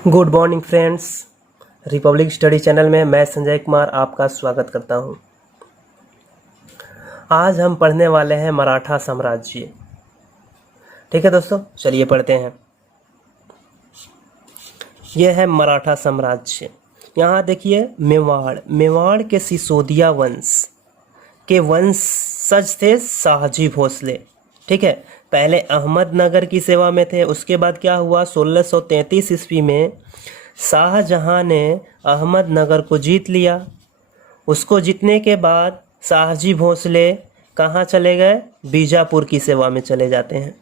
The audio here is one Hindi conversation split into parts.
Good morning friends. Republic study channel में मैं संजय कुमार आपका स्वागत करता हूं। आज हम पढ़ने वाले हैं मराठा साम्राज्य। ठीक है दोस्तों, चलिए पढ़ते हैं। यह है मराठा साम्राज्य। यहाँ देखिए मेवाड़ के सिसोदिया वंश के वंशज थे शाहजी भोसले। ठीक है, पहले अहमदनगर की सेवा में थे। उसके बाद क्या हुआ, 1633 ईस्वी में शाहजहां ने अहमदनगर को जीत लिया। उसको जीतने के बाद शाहजी भोसले कहाँ चले गए, बीजापुर की सेवा में चले जाते हैं।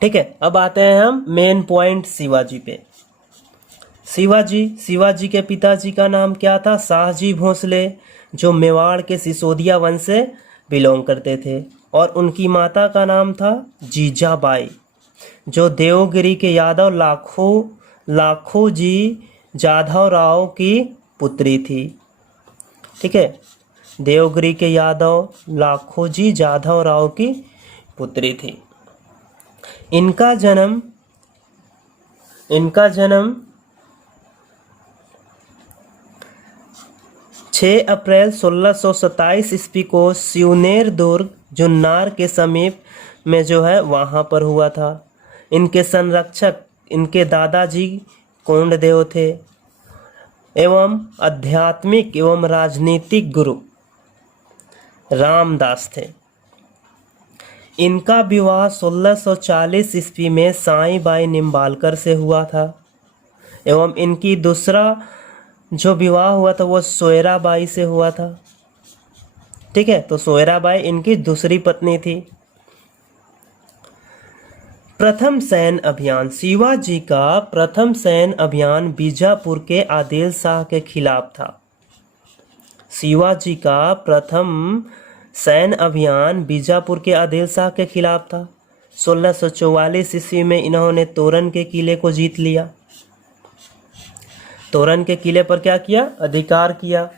ठीक है, अब आते हैं हम मेन पॉइंट शिवाजी पे। शिवाजी के पिताजी का नाम क्या था, शाहजी भोसले, जो मेवाड़ के सिसोदिया वंश से बिलोंग करते थे। और उनकी माता का नाम था जीजाबाई, जो देवगिरी के यादव लाखो जी जाधव राव की पुत्री थी। ठीक है, देवगिरी के यादव लाखो जी जाधव राव की पुत्री थी। इनका जन्म 6 अप्रैल 1627 ईस्वी को सिवनेर दुर्ग, जो नार के समीप में जो है वहाँ पर हुआ था। इनके संरक्षक इनके दादाजी कोंडदेव थे एवं आध्यात्मिक एवं राजनीतिक गुरु रामदास थे। इनका विवाह 1640 ईस्वी में साईं बाई निम्बालकर से हुआ था एवं इनकी दूसरा जो विवाह हुआ था वो सोयराबाई से हुआ था। ठीक है, तो सोयराबाई इनकी दूसरी पत्नी थी। प्रथम सैन्य अभियान, शिवाजी का प्रथम सैन्य अभियान बीजापुर के आदिल शाह के खिलाफ था। शिवाजी का प्रथम सैन्य अभियान बीजापुर के आदिल शाह के खिलाफ था। 1644 ईस्वी में इन्होंने तोरन के किले को जीत लिया। तोरन के किले पर क्या किया, अधिकार किया।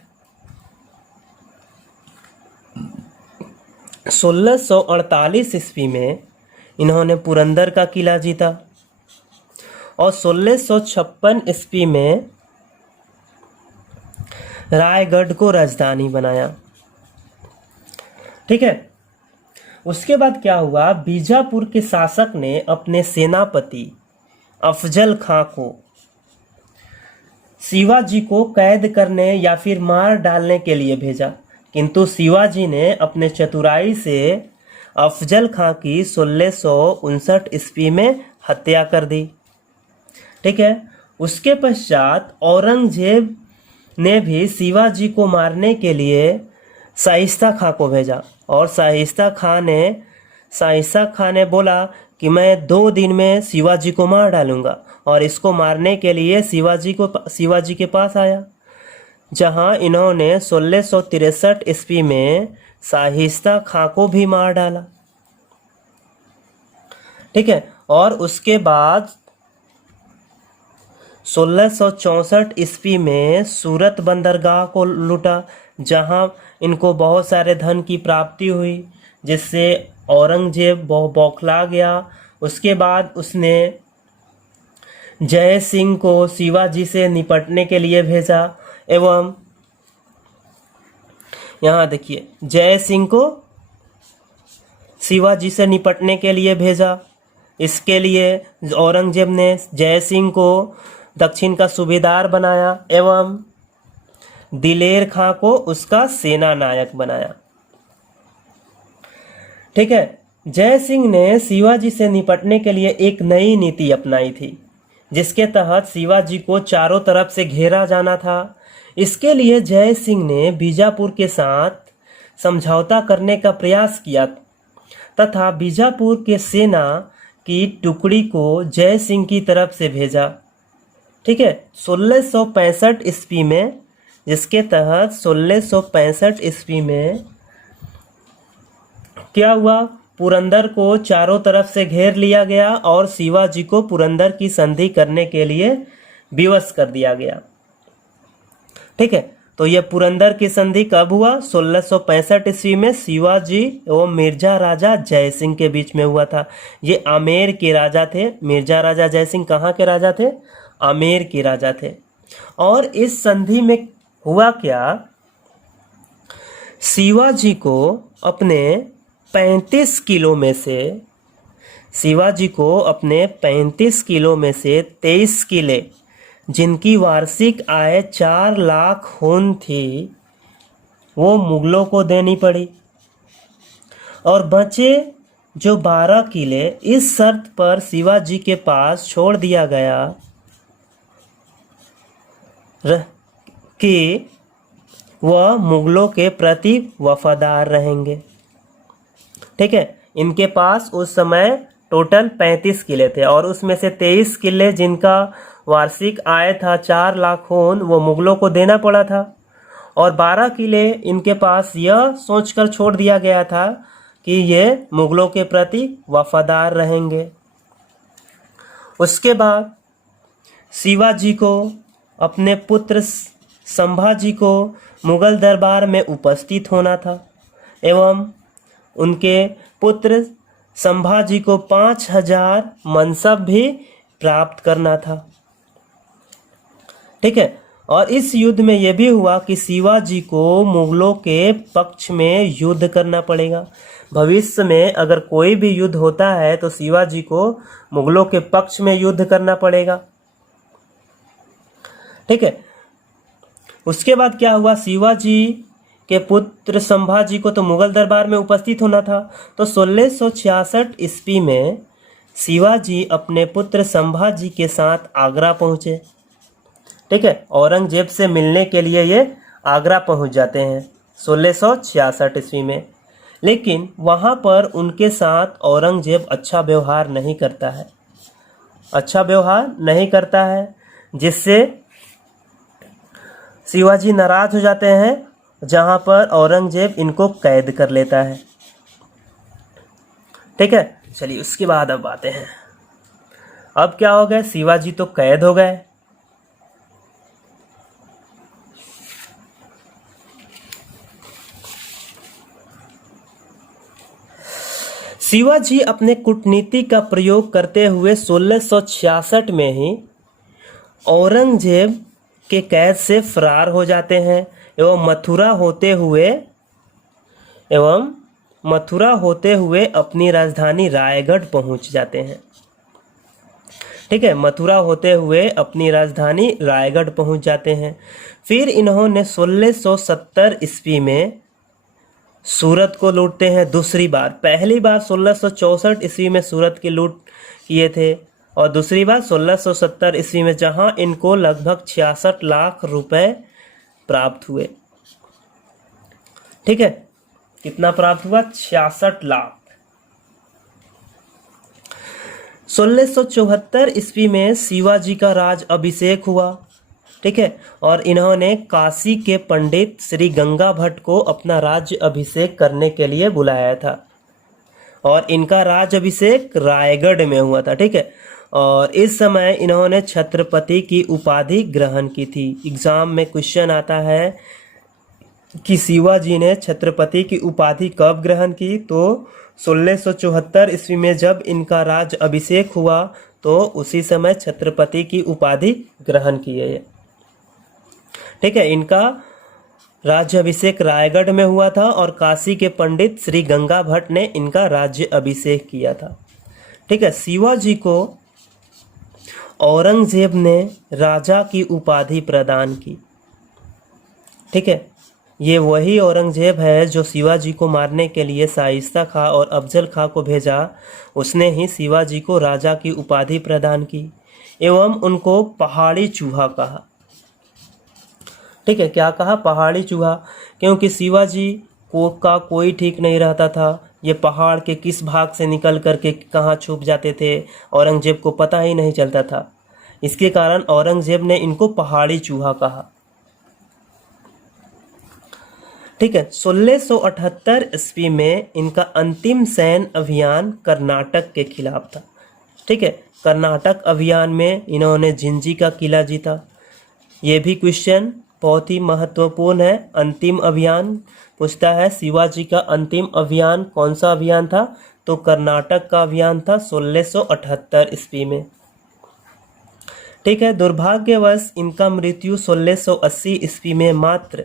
1648 ईस्वी में इन्होंने पुरंदर का किला जीता और 1656 ईस्वी में रायगढ़ को राजधानी बनाया। ठीक है, उसके बाद क्या हुआ, बीजापुर के शासक ने अपने सेनापति अफजल खां को शिवाजी को कैद करने या फिर मार डालने के लिए भेजा, किंतु शिवाजी ने अपने चतुराई से अफजल खां की 1659 ईस्वी में हत्या कर दी। ठीक है, उसके पश्चात औरंगजेब ने भी शिवाजी को मारने के लिए शाइस्ता खां को भेजा और शाइस्ता खां ने बोला कि मैं 2 दिन में शिवाजी को मार डालूंगा, और इसको मारने के लिए शिवाजी के पास आया, जहां इन्होंने 1663 ईस्वी में शाइस्ता खां को भी मार डाला। ठीक है, और उसके बाद 1664 ईस्वी में सूरत बंदरगाह को लूटा, जहां इनको बहुत सारे धन की प्राप्ति हुई, जिससे औरंगजेब बौखला गया। उसके बाद उसने जय सिंह को शिवाजी से निपटने के लिए भेजा एवं यहाँ देखिए, जय सिंह को शिवाजी से निपटने के लिए भेजा। इसके लिए औरंगजेब ने जय सिंह को दक्षिण का सूबेदार बनाया एवं दिलेर खां को उसका सेना नायक बनाया। ठीक है, जय सिंह ने शिवाजी से निपटने के लिए एक नई नीति अपनाई थी, जिसके तहत शिवाजी को चारों तरफ से घेरा जाना था। इसके लिए जय सिंह ने बीजापुर के साथ समझौता करने का प्रयास किया तथा बीजापुर के सेना की टुकड़ी को जय सिंह की तरफ से भेजा। ठीक है, 1665 ईस्वी में, जिसके तहत 1665 ईस्वी में क्या हुआ, पुरंदर को चारों तरफ से घेर लिया गया और शिवाजी को पुरंदर की संधि करने के लिए विवश कर दिया गया। ठीक है, तो यह पुरंदर की संधि कब हुआ, 1665 ईस्वी में शिवाजी एवं मिर्जा राजा जय सिंह के बीच में हुआ था। ये आमेर के राजा थे। मिर्जा राजा जय सिंह कहाँ के राजा थे, आमेर के राजा थे। और इस संधि में हुआ क्या, शिवाजी को अपने 35 किलो में से 23 किले, जिनकी वार्षिक आय 4 लाख खून थी, वो मुगलों को देनी पड़ी। और बचे जो 12 किले इस शर्त पर शिवाजी के पास छोड़ दिया गया कि वह मुगलों के प्रति वफादार रहेंगे। ठीक है, इनके पास उस समय टोटल 35 किले थे और उसमें से 23 किले जिनका वार्षिक आय था 4 लाख खून, वो मुगलों को देना पड़ा था। और 12 किले इनके पास यह सोचकर छोड़ दिया गया था कि ये मुगलों के प्रति वफादार रहेंगे। उसके बाद शिवाजी को अपने पुत्र संभाजी को मुगल दरबार में उपस्थित होना था एवं उनके पुत्र संभाजी को 5000 मनसब भी प्राप्त करना था। ठीक है, और इस युद्ध में यह भी हुआ कि शिवाजी को मुगलों के पक्ष में युद्ध करना पड़ेगा। भविष्य में अगर कोई भी युद्ध होता है तो शिवाजी को मुगलों के पक्ष में युद्ध करना पड़ेगा। ठीक है, उसके बाद क्या हुआ, शिवाजी के पुत्र संभाजी को तो मुगल दरबार में उपस्थित होना था। तो 1666 ईस्वी में शिवाजी अपने पुत्र संभाजी के साथ आगरा पहुंचे। ठीक है, औरंगजेब से मिलने के लिए ये आगरा पहुंच जाते हैं 1666 ईस्वी में। लेकिन वहां पर उनके साथ औरंगजेब अच्छा व्यवहार नहीं करता है, जिससे शिवाजी नाराज हो जाते हैं, जहां पर औरंगजेब इनको कैद कर लेता है। ठीक है, चलिए उसके बाद अब आते हैं। अब क्या हो गया, शिवाजी तो कैद हो गए। शिवाजी अपने कूटनीति का प्रयोग करते हुए 1666 में ही औरंगजेब के कैद से फरार हो जाते हैं एवं मथुरा होते हुए अपनी राजधानी रायगढ़ पहुंच जाते हैं। ठीक है, मथुरा होते हुए अपनी राजधानी रायगढ़ पहुंच जाते हैं। फिर इन्होंने 1670 ईस्वी में सूरत को लूटते हैं दूसरी बार। पहली बार 1664 ईस्वी में सूरत की लूट किए थे और दूसरी बार 1670 ईस्वी में, जहां इनको लगभग 66 लाख रुपए प्राप्त हुए। ठीक है, कितना प्राप्त हुआ, 66 लाख। 1674 ईस्वी में शिवाजी का राज अभिषेक हुआ। ठीक है, और इन्होंने काशी के पंडित श्री गंगा भट्ट को अपना राज्य अभिषेक करने के लिए बुलाया था और इनका राज्य अभिषेक रायगढ़ में हुआ था। ठीक है, और इस समय इन्होंने छत्रपति की उपाधि ग्रहण की थी। एग्जाम में क्वेश्चन आता है कि शिवाजी ने छत्रपति की उपाधि कब ग्रहण की, तो 1674 ईस्वी में जब इनका राज्य अभिषेक हुआ तो उसी समय छत्रपति की उपाधि ग्रहण की है। ठीक है, इनका राज्य अभिषेक रायगढ़ में हुआ था और काशी के पंडित श्री गंगा भट्ट ने इनका राज्य अभिषेक किया था। ठीक है, शिवाजी को औरंगजेब ने राजा की उपाधि प्रदान की। ठीक है, ये वही औरंगजेब है जो शिवाजी को मारने के लिए शाइस्ता खां और अफजल खां को भेजा। उसने ही शिवाजी को राजा की उपाधि प्रदान की एवं उनको पहाड़ी चूहा कहा। ठीक है, क्या कहा, पहाड़ी चूहा, क्योंकि शिवाजी का कोई ठीक नहीं रहता था। ये पहाड़ के किस भाग से निकल करके कहाँ छुप जाते थे, औरंगजेब को पता ही नहीं चलता था। इसके कारण औरंगजेब ने इनको पहाड़ी चूहा कहा। ठीक है, 1678 ईस्वी में इनका अंतिम सैन्य अभियान कर्नाटक के खिलाफ था। ठीक है, कर्नाटक अभियान में इन्होंने जिंजी का किला जीता। ये भी क्वेश्चन बहुत ही महत्वपूर्ण है। अंतिम अभियान पूछता है, शिवाजी का अंतिम अभियान कौन सा अभियान था, तो कर्नाटक का अभियान था 1678 ईस्वी में। ठीक है। दुर्भाग्यवश इनका मृत्यु 1680 ईस्वी में मात्र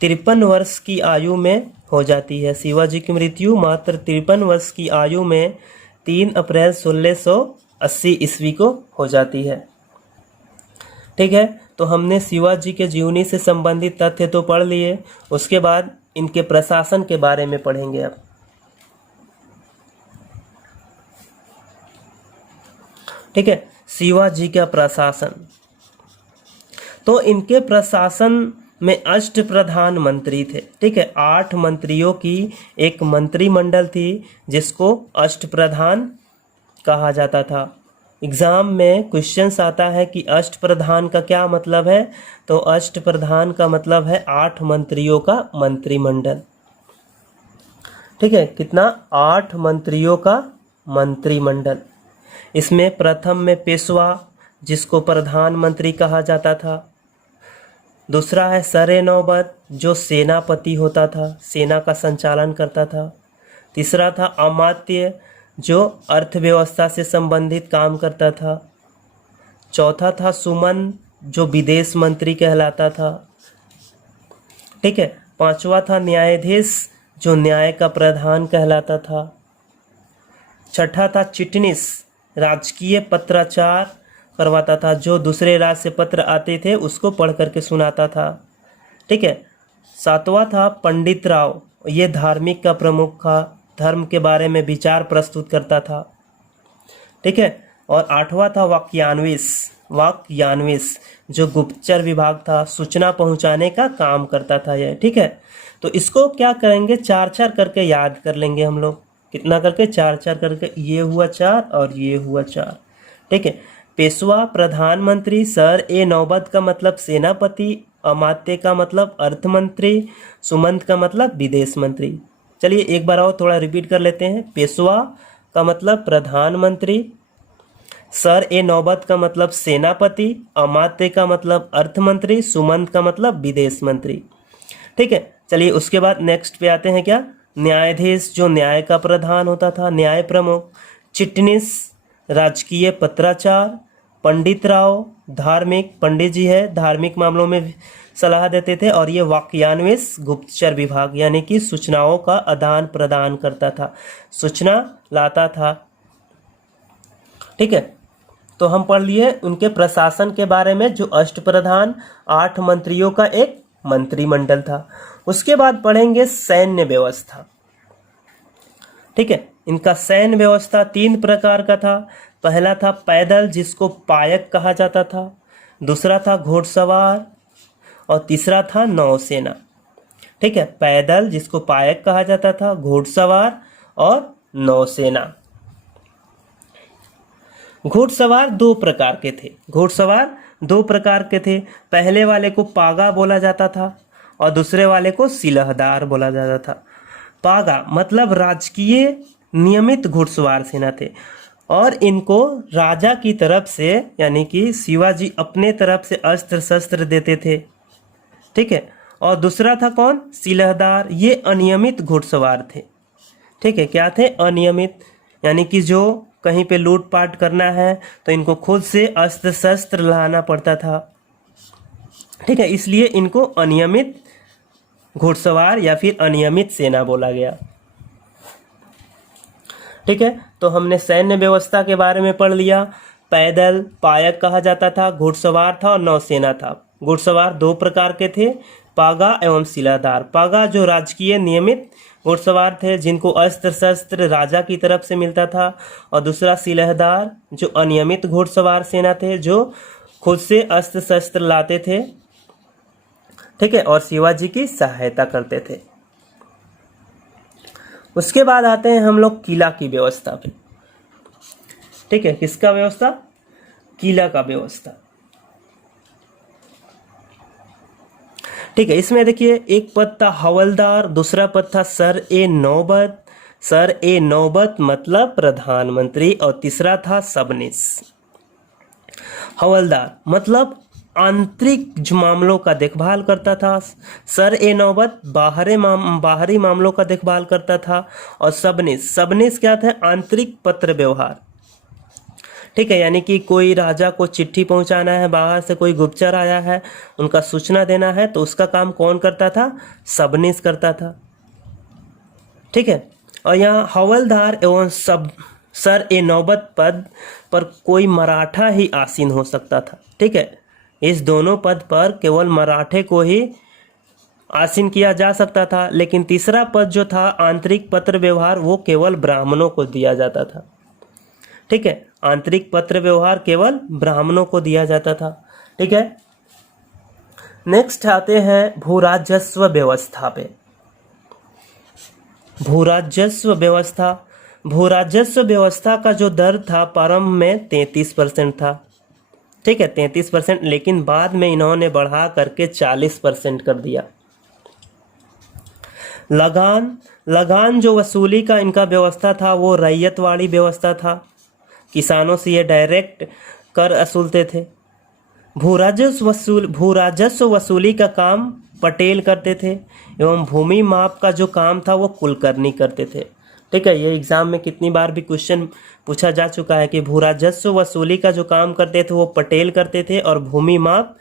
53 वर्ष की आयु में हो जाती है। शिवाजी की मृत्यु मात्र 53 वर्ष की आयु में 3 अप्रैल 1680 ईस्वी को हो जाती है। ठीक है, तो हमने शिवाजी के जीवनी से संबंधित तथ्य तो पढ़ लिए, उसके बाद इनके प्रशासन के बारे में पढ़ेंगे अब। ठीक है, शिवाजी का प्रशासन, तो इनके प्रशासन में अष्टप्रधान मंत्री थे। ठीक है, 8 मंत्रियों की एक मंत्रिमंडल थी जिसको अष्टप्रधान कहा जाता था। एग्जाम में क्वेश्चंस आता है कि अष्टप्रधान का क्या मतलब है, तो अष्टप्रधान का मतलब है 8 मंत्रियों का मंत्रिमंडल। ठीक है, कितना? 8 मंत्रियों का मंत्रिमंडल। इसमें प्रथम में पेशवा जिसको प्रधानमंत्री कहा जाता था। दूसरा है सर-ए-नौबत जो सेनापति होता था, सेना का संचालन करता था। तीसरा था अमात्य जो अर्थव्यवस्था से संबंधित काम करता था। चौथा था सुमन जो विदेश मंत्री कहलाता था। ठीक है, पांचवा था न्यायाधीश जो न्याय का प्रधान कहलाता था। छठा था चिटनिस राजकीय पत्राचार करवाता था, जो दूसरे राज्य से पत्र आते थे उसको पढ़ करके सुनाता था। ठीक है, सातवां था पंडित राव, ये धार्मिक का प्रमुख था, धर्म के बारे में विचार प्रस्तुत करता था। ठीक है, और आठवां था वाक्यान्विश जो गुप्तचर विभाग था, सूचना पहुंचाने का काम करता था यह। ठीक है, तो इसको क्या करेंगे, 4-4 करके याद कर लेंगे हम लोग। कितना करके? 4-4 करके। ये हुआ 4 और ये हुआ 4। ठीक है, पेशवा प्रधानमंत्री, सर-ए-नौबत का मतलब सेनापति, अमात्य का मतलब अर्थमंत्री, सुमंत का मतलब विदेश मंत्री। चलिए एक बार और थोड़ा रिपीट कर लेते हैं। पेशवा का मतलब प्रधानमंत्री, सर-ए-नौबत का मतलब सेनापति, अमात्य का मतलब अर्थमंत्री, सुमंत का मतलब विदेश मंत्री। ठीक है, चलिए उसके बाद नेक्स्ट पे आते हैं क्या, न्यायाधीश जो न्याय का प्रधान होता था, न्याय प्रमुख। चिटनिस राजकीय पत्राचार। पंडित राव धार्मिक, पंडित जी है, धार्मिक मामलों में सलाह देते थे। और ये वाक्यान्विश गुप्तचर विभाग यानी कि सूचनाओं का आदान प्रदान करता था, सूचना लाता था। ठीक है, तो हम पढ़ लिए उनके प्रशासन के बारे में, जो अष्टप्रधान 8 मंत्रियों का एक मंत्रिमंडल था। उसके बाद पढ़ेंगे सैन्य व्यवस्था। ठीक है, इनका सैन्य व्यवस्था 3 प्रकार का था। पहला था पैदल जिसको पायक कहा जाता था, दूसरा था घोड़सवार और तीसरा था नौसेना। ठीक है, पैदल जिसको पायक कहा जाता था, घोड़सवार और नौसेना। घोड़सवार 2 प्रकार के थे। घोड़सवार 2 प्रकार के थे। पहले वाले को पागा बोला जाता था और दूसरे वाले को सिलहदार बोला जाता था। पागा मतलब राजकीय नियमित घुड़सवार सेना थे और इनको राजा की तरफ से यानी कि शिवाजी अपने तरफ से अस्त्र शस्त्र देते थे। ठीक है, और दूसरा था कौन, सिलहदार, ये अनियमित घुड़सवार थे। ठीक है, क्या थे, अनियमित, यानी कि जो कहीं पे लूटपाट करना है तो इनको खुद से अस्त्र शस्त्र लाना पड़ता था। ठीक है, इसलिए इनको अनियमित घुड़सवार या फिर अनियमित सेना बोला गया। ठीक है, तो हमने सैन्य व्यवस्था के बारे में पढ़ लिया। पैदल पायक कहा जाता था, घुड़सवार था और नौसेना था। घुड़सवार 2 प्रकार के थे, पागा एवं सिलहदार। पागा जो राजकीय नियमित घुड़सवार थे जिनको अस्त्र शस्त्र राजा की तरफ से मिलता था, और दूसरा सिलहदार जो अनियमित घुड़सवार सेना थे जो खुद से अस्त्र शस्त्र लाते थे। ठीक है, और शिवाजी की सहायता करते थे। उसके बाद आते हैं हम लोग किला की व्यवस्था पे। ठीक है, किसका व्यवस्था, किला का व्यवस्था। ठीक है, इसमें देखिए एक पद था हवलदार, दूसरा पद था सर-ए-नौबत। सर-ए-नौबत मतलब प्रधानमंत्री और तीसरा था सबनिस। हवलदार मतलब आंतरिक मामलों का देखभाल करता था, सर-ए-नौबत बाहरी मामलों का देखभाल करता था, और सबनिस क्या था, आंतरिक पत्र व्यवहार। ठीक है, यानी कि कोई राजा को चिट्ठी पहुंचाना है, बाहर से कोई गुप्तचर आया है, उनका सूचना देना है, तो उसका काम कौन करता था? सबनीस करता था। ठीक है, और यहाँ हवलदार एवं सब सर ए नौबत पद पर कोई मराठा ही आसीन हो सकता था। ठीक है, इस दोनों पद पर केवल मराठे को ही आसीन किया जा सकता था, लेकिन तीसरा पद जो था आंतरिक पत्र व्यवहार, वो केवल ब्राह्मणों को दिया जाता था। ठीक है, आंतरिक पत्र व्यवहार केवल ब्राह्मणों को दिया जाता था। ठीक है, नेक्स्ट आते हैं भूराजस्व व्यवस्था पे। भूराजस्व व्यवस्था, भूराजस्व व्यवस्था का जो दर था प्रारंभ में 33% था। ठीक है, 33%, लेकिन बाद में इन्होंने बढ़ा करके 40% कर दिया। लगान जो वसूली का इनका व्यवस्था था वो रैयतवाड़ी व्यवस्था था, किसानों से ये डायरेक्ट कर वसूलते थे। भूराजस्व वसूली का काम पटेल करते थे एवं भूमि माप का जो काम था वो कुलकर्णी करते थे। ठीक है, ये एग्जाम में कितनी बार भी क्वेश्चन पूछा जा चुका है कि भूराजस्व वसूली का जो काम करते थे वो पटेल करते थे और भूमि माप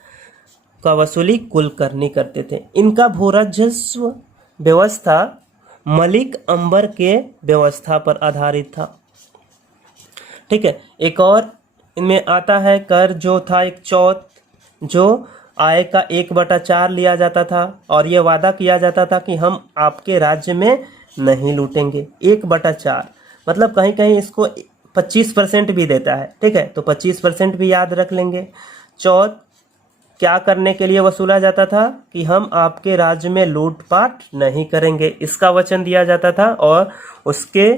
का वसूली कुलकर्णी करते थे। इनका भूराजस्व व्यवस्था मलिक अंबर के व्यवस्था पर आधारित था। ठीक है, एक और इनमें आता है कर जो था एक चौथ, जो आय का 1/4 लिया जाता था और ये वादा किया जाता था कि हम आपके राज्य में नहीं लूटेंगे। 1/4 मतलब कहीं कहीं इसको 25% भी देता है। ठीक है, तो 25% भी याद रख लेंगे। चौथ क्या करने के लिए वसूला जाता था? कि हम आपके राज्य में लूटपाट नहीं करेंगे, इसका वचन दिया जाता था और उसके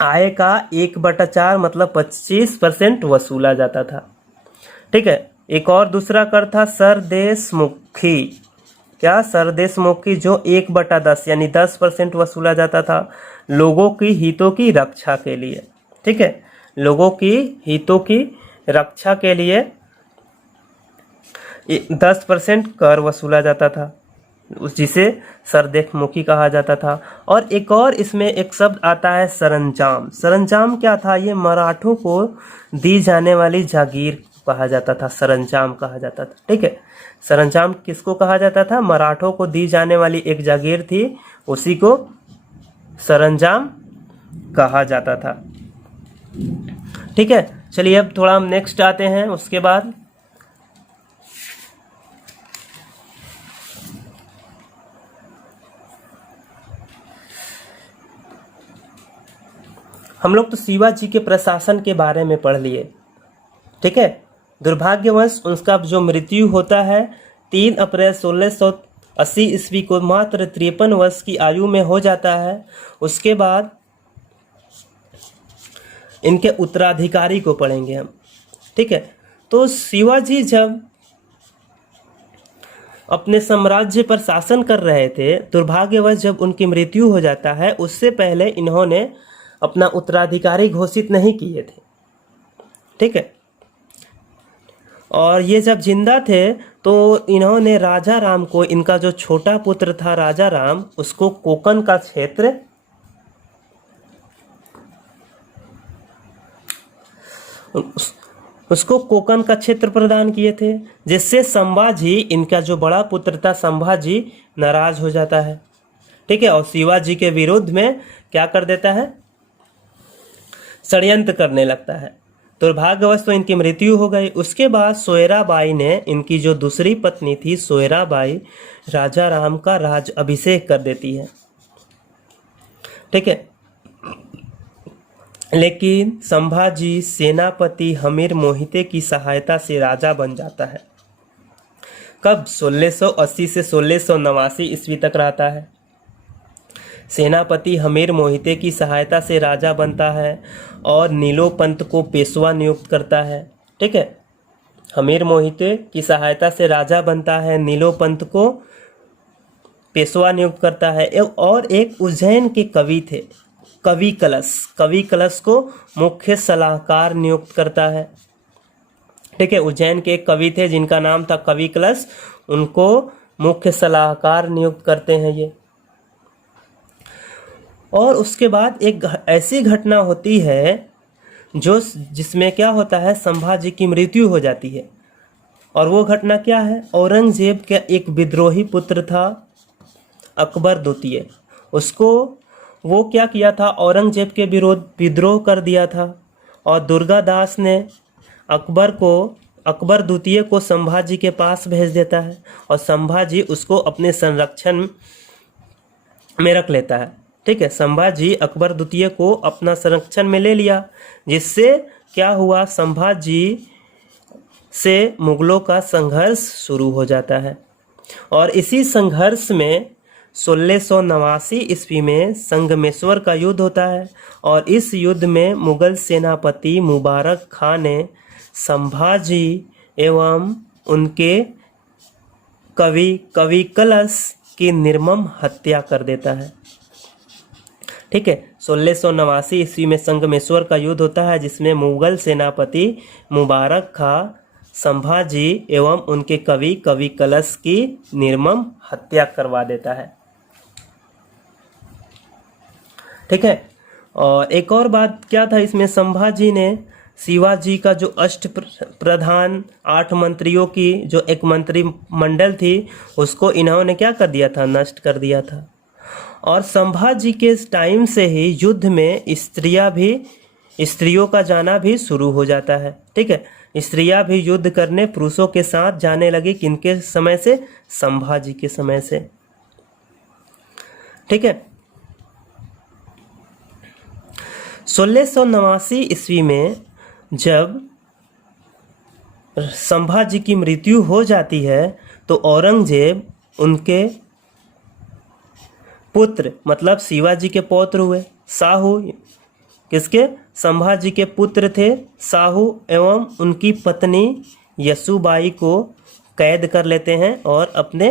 आय का 1/4 मतलब 25% वसूला जाता था। ठीक है, एक और दूसरा कर था सरदेशमुखी। क्या? सरदेशमुखी, जो 1/10 यानी 10% वसूला जाता था लोगों की हितों की रक्षा के लिए। ठीक है, लोगों की हितों की रक्षा के लिए 10% कर वसूला जाता था, जिसे सरदेशमुखी कहा जाता था। और एक और इसमें एक शब्द आता है सरंजाम। सरंजाम क्या था? ये मराठों को दी जाने वाली जागीर कहा जाता था, सरंजाम कहा जाता था। ठीक है, सरंजाम किसको कहा जाता था? मराठों को दी जाने वाली एक जागीर थी, उसी को सरंजाम कहा जाता था। ठीक है, चलिए अब थोड़ा हम नेक्स्ट आते हैं। उसके बाद हम लोग तो शिवाजी के प्रशासन के बारे में पढ़ लिए। ठीक है, दुर्भाग्यवश उसका जो मृत्यु होता है 3 अप्रैल 1680 ईस्वी को मात्र 53 वर्ष की आयु में हो जाता है। उसके बाद इनके उत्तराधिकारी को पढ़ेंगे हम। ठीक है, तो शिवाजी जब अपने साम्राज्य पर शासन कर रहे थे, दुर्भाग्यवश जब उनकी मृत्यु हो जाता है, उससे पहले इन्होंने अपना उत्तराधिकारी घोषित नहीं किए थे। ठीक है, और ये जब जिंदा थे तो इन्होंने राजा राम को, इनका जो छोटा पुत्र था राजा राम, उसको कोकण का क्षेत्र उसको कोकण का क्षेत्र प्रदान किए थे, जिससे संभाजी, इनका जो बड़ा पुत्र था संभाजी, नाराज हो जाता है। ठीक है, और शिवाजी के विरुद्ध में क्या कर देता है? षड्यंत्र करने लगता है। दुर्भाग्यवश तो इनकी मृत्यु हो गई। उसके बाद सोयराबाई ने, इनकी जो दूसरी पत्नी थी सोयराबाई, राजा राम का राज अभिषेक कर देती है। ठीक है, लेकिन संभाजी सेनापति हमीर मोहिते की सहायता से राजा बन जाता है। कब? 1680 से 1689 ईस्वी तक रहता है। सेनापति हमीर मोहिते की सहायता से राजा बनता है और नीलो पंत को पेशवा नियुक्त करता है। ठीक है, हमीर मोहिते की सहायता से राजा बनता है, नीलो पंत को पेशवा नियुक्त करता है। और एक उज्जैन के कवि थे कवि कलश को मुख्य सलाहकार नियुक्त करता है। ठीक है, उज्जैन के एक कवि थे जिनका नाम था कवि कलश, उनको मुख्य सलाहकार नियुक्त करते हैं ये। और उसके बाद एक ऐसी घटना होती है जो जिसमें क्या होता है, संभाजी की मृत्यु हो जाती है। और वो घटना क्या है, औरंगजेब का एक विद्रोही पुत्र था अकबर द्वितीय, उसको वो क्या किया था, औरंगजेब के विरोध विद्रोह कर दिया था। और दुर्गादास ने अकबर द्वितीय को संभाजी के पास भेज देता है और संभाजी उसको अपने संरक्षण में रख लेता है। ठीक है, संभाजी अकबर द्वितीय को अपना संरक्षण में ले लिया, जिससे क्या हुआ, संभाजी से मुगलों का संघर्ष शुरू हो जाता है। और इसी संघर्ष में 1689 ईस्वी में संगमेश्वर का युद्ध होता है। और इस युद्ध में मुगल सेनापति मुबारक खां ने संभाजी एवं उनके कवि कलश की निर्मम हत्या कर देता है। ठीक है, 1689 ईस्वी में संगमेश्वर का युद्ध होता है, जिसमें मुगल सेनापति मुबारक खां संभाजी एवं उनके कवि कलश की निर्मम हत्या करवा देता है। ठीक है, और एक और बात क्या था इसमें, संभाजी ने शिवाजी का जो अष्ट प्रधान 8 मंत्रियों की जो एक मंत्रिमंडल थी, उसको इन्होंने क्या कर दिया था, नष्ट कर दिया था। और संभाजी के टाइम से ही युद्ध में स्त्रियों का जाना भी शुरू हो जाता है। ठीक है, स्त्रियां भी युद्ध करने पुरुषों के साथ जाने लगी, किनके समय से, संभाजी के समय से। ठीक है, 1689 ईस्वी में जब संभाजी की मृत्यु हो जाती है तो औरंगजेब उनके पुत्र मतलब शिवाजी के पौत्र हुए साहू, किसके, संभाजी के पुत्र थे साहू, एवं उनकी पत्नी यशुबाई को कैद कर लेते हैं और अपने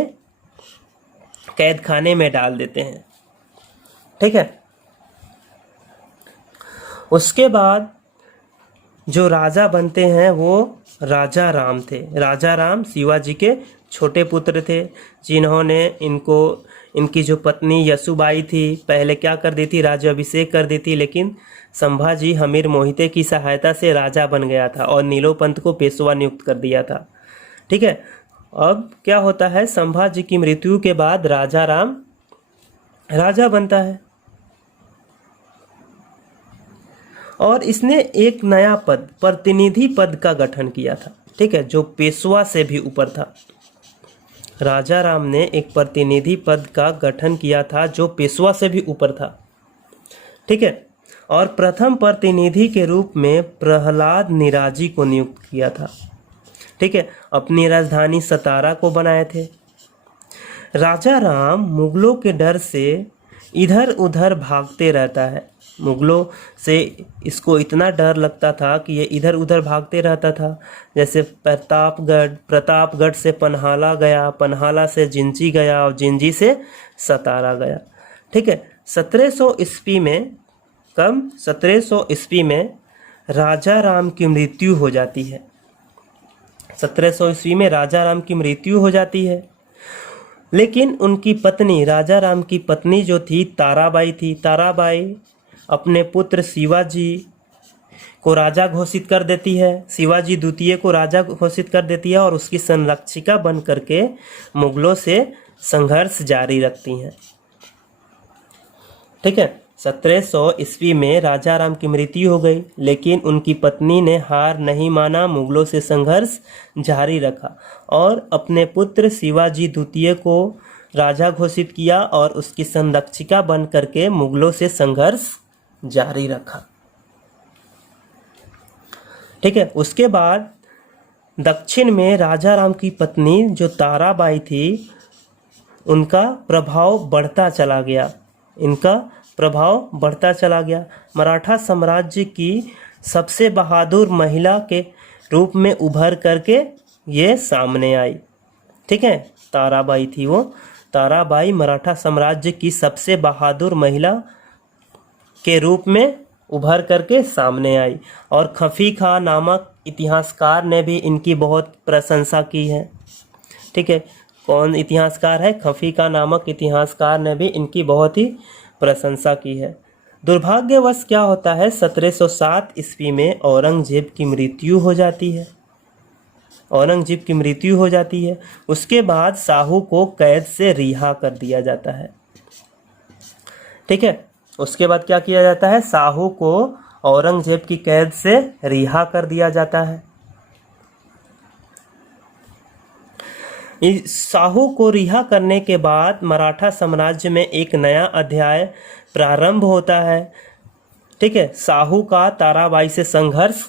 कैद खाने में डाल देते हैं। ठीक है, उसके बाद जो राजा बनते हैं वो राजा राम थे। राजा राम शिवाजी के छोटे पुत्र थे, जिन्होंने इनकी जो पत्नी यशुबाई थी पहले क्या कर दी थी, राज्याभिषेक कर दी थी, लेकिन संभाजी हमीर मोहिते की सहायता से राजा बन गया था और नीलोपंत को पेशवा नियुक्त कर दिया था। ठीक है, अब क्या होता है, संभाजी की मृत्यु के बाद राजा राम राजा बनता है और इसने एक नया पद, प्रतिनिधि पद का गठन किया था। ठीक है, जो पेशवा से भी ऊपर था। राजा राम ने एक प्रतिनिधि पद का गठन किया था जो पेशवा से भी ऊपर था। ठीक है, और प्रथम प्रतिनिधि के रूप में प्रहलाद निराजी को नियुक्त किया था। ठीक है, अपनी राजधानी सतारा को बनाए थे। राजा राम मुगलों के डर से इधर उधर भागते रहता है। मुगलों से इसको इतना डर लगता था कि ये इधर उधर भागते रहता था। जैसे प्रतापगढ़ से पन्हाला गया, पन्हाला से जिंजी गया और जिंजी से सतारा गया। ठीक है, 1700 ईस्वी में 1700 ईस्वी में राजा राम की मृत्यु हो जाती है। 1700 ईस्वी में राजा राम की मृत्यु हो जाती है, लेकिन उनकी पत्नी, राजा राम की पत्नी जो थी ताराबाई थी, ताराबाई अपने पुत्र शिवाजी को राजा घोषित कर देती है। शिवाजी द्वितीय को राजा घोषित कर देती है और उसकी संरक्षिका बन करके मुगलों से संघर्ष जारी रखती हैं। ठीक है, 1700 ईस्वी में राजा राम की मृत्यु हो गई, लेकिन उनकी पत्नी ने हार नहीं माना, मुगलों से संघर्ष जारी रखा और अपने पुत्र शिवाजी द्वितीय को राजा घोषित किया और उसकी संरक्षिका बन करके मुगलों से संघर्ष जारी रखा। ठीक है, उसके बाद दक्षिण में राजा राम की पत्नी जो ताराबाई थी, उनका प्रभाव बढ़ता चला गया। मराठा साम्राज्य की सबसे बहादुर महिला के रूप में उभर करके ये सामने आई। ठीक है, ताराबाई थी वो। ताराबाई मराठा साम्राज्य की सबसे बहादुर महिला के रूप में उभर करके सामने आई और खफी खां नामक इतिहासकार ने भी इनकी बहुत प्रशंसा की है। ठीक है, कौन इतिहासकार है? खफी खां नामक इतिहासकार ने भी इनकी बहुत ही प्रशंसा की है। दुर्भाग्यवश क्या होता है, 1707 ईस्वी में औरंगजेब की मृत्यु हो जाती है। औरंगजेब की मृत्यु हो जाती है। उसके बाद शाहू को कैद से रिहा कर दिया जाता है। ठीक है, उसके बाद क्या किया जाता है, शाहू को औरंगजेब की कैद से रिहा कर दिया जाता है। इस शाहू को रिहा करने के बाद मराठा साम्राज्य में एक नया अध्याय प्रारंभ होता है। ठीक है, शाहू का ताराबाई से संघर्ष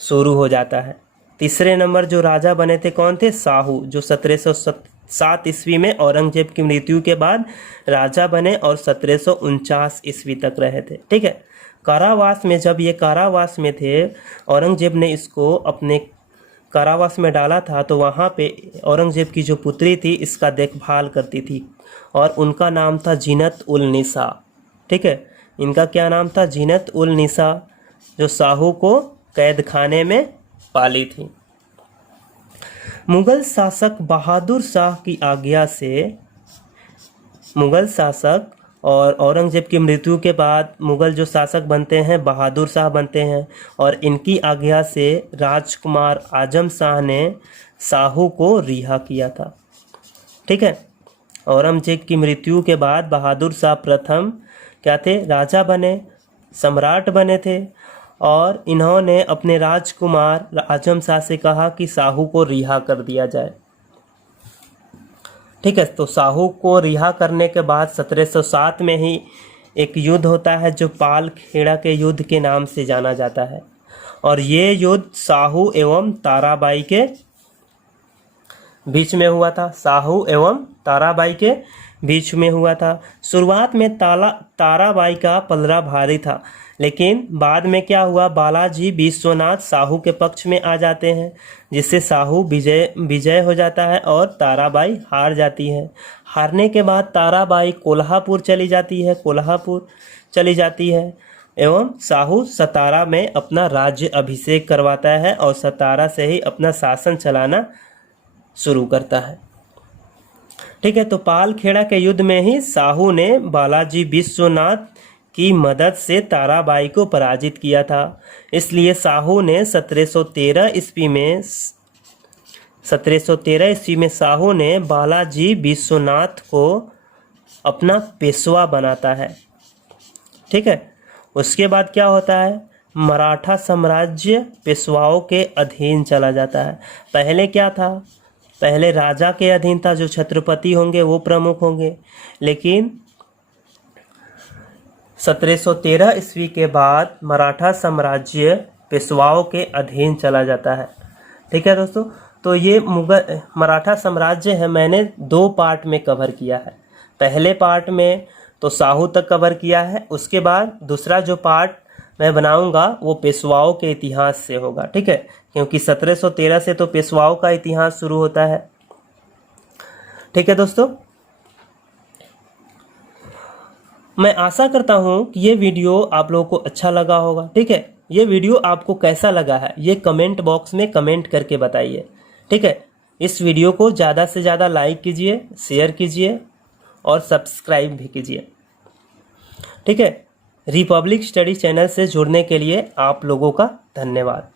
शुरू हो जाता है। तीसरे नंबर जो राजा बने थे कौन थे, शाहू, जो 1707 ईस्वी में औरंगजेब की मृत्यु के बाद राजा बने और 1749 ईस्वी तक रहे थे। ठीक है, कारावास में, जब ये कारावास में थे, औरंगजेब ने इसको अपने कारावास में डाला था, तो वहाँ पे औरंगजेब की जो पुत्री थी इसका देखभाल करती थी और उनका नाम था जीनत उल निसा। ठीक है, इनका क्या नाम था, जीनत उल निसा, जो शाहू को कैद खाने में पाली थी। मुगल शासक बहादुर शाह की आज्ञा से, मुगल शासक और औरंगजेब की मृत्यु के बाद मुगल जो शासक बनते हैं बहादुर शाह बनते हैं, और इनकी आज्ञा से राजकुमार आजम शाह ने शाहू को रिहा किया था। ठीक है, औरंगजेब की मृत्यु के बाद बहादुर शाह प्रथम क्या थे, राजा बने, सम्राट बने थे, और इन्होंने अपने राजकुमार आजम शाह से कहा कि शाहू को रिहा कर दिया जाए। ठीक है, तो शाहू को रिहा करने के बाद 1707 में ही एक युद्ध होता है जो पाल खेड़ा के युद्ध के नाम से जाना जाता है, और ये युद्ध शाहू एवं ताराबाई के बीच में हुआ था। शाहू एवं ताराबाई के बीच में हुआ था। शुरुआत में ताराबाई का पलड़ा भारी था, लेकिन बाद में क्या हुआ, बालाजी विश्वनाथ शाहू के पक्ष में आ जाते हैं, जिससे शाहू विजय हो जाता है और ताराबाई हार जाती है। हारने के बाद ताराबाई कोल्हापुर चली जाती है एवं शाहू सतारा में अपना राज्य अभिषेक करवाता है और सतारा से ही अपना शासन चलाना शुरू करता है। ठीक है, तो पाल खेड़ा के युद्ध में ही शाहू ने बालाजी विश्वनाथ की मदद से ताराबाई को पराजित किया था। इसलिए शाहू ने 1713 ईस्वी में शाहू ने बालाजी विश्वनाथ को अपना पेशवा बनाता है। ठीक है, उसके बाद क्या होता है, मराठा साम्राज्य पेशवाओं के अधीन चला जाता है। पहले क्या था, पहले राजा के अधीन था, जो छत्रपति होंगे वो प्रमुख होंगे, लेकिन 1713 ईस्वी के बाद मराठा साम्राज्य पेशवाओं के अधीन चला जाता है। ठीक है दोस्तों, तो ये मुगल मराठा साम्राज्य है, मैंने 2 पार्ट में कवर किया है। पहले पार्ट में तो शाहू तक कवर किया है, उसके बाद दूसरा जो पार्ट मैं बनाऊंगा वो पेशवाओं के इतिहास से होगा। ठीक है, क्योंकि 1713 से तो पेशवाओं का इतिहास शुरू होता है। ठीक है दोस्तों, मैं आशा करता हूं कि ये वीडियो आप लोगों को अच्छा लगा होगा। ठीक है, ये वीडियो आपको कैसा लगा है ये कमेंट बॉक्स में कमेंट करके बताइए। ठीक है, इस वीडियो को ज़्यादा से ज़्यादा लाइक कीजिए, शेयर कीजिए और सब्सक्राइब भी कीजिए। ठीक है, रिपब्लिक स्टडी चैनल से जुड़ने के लिए आप लोगों का धन्यवाद।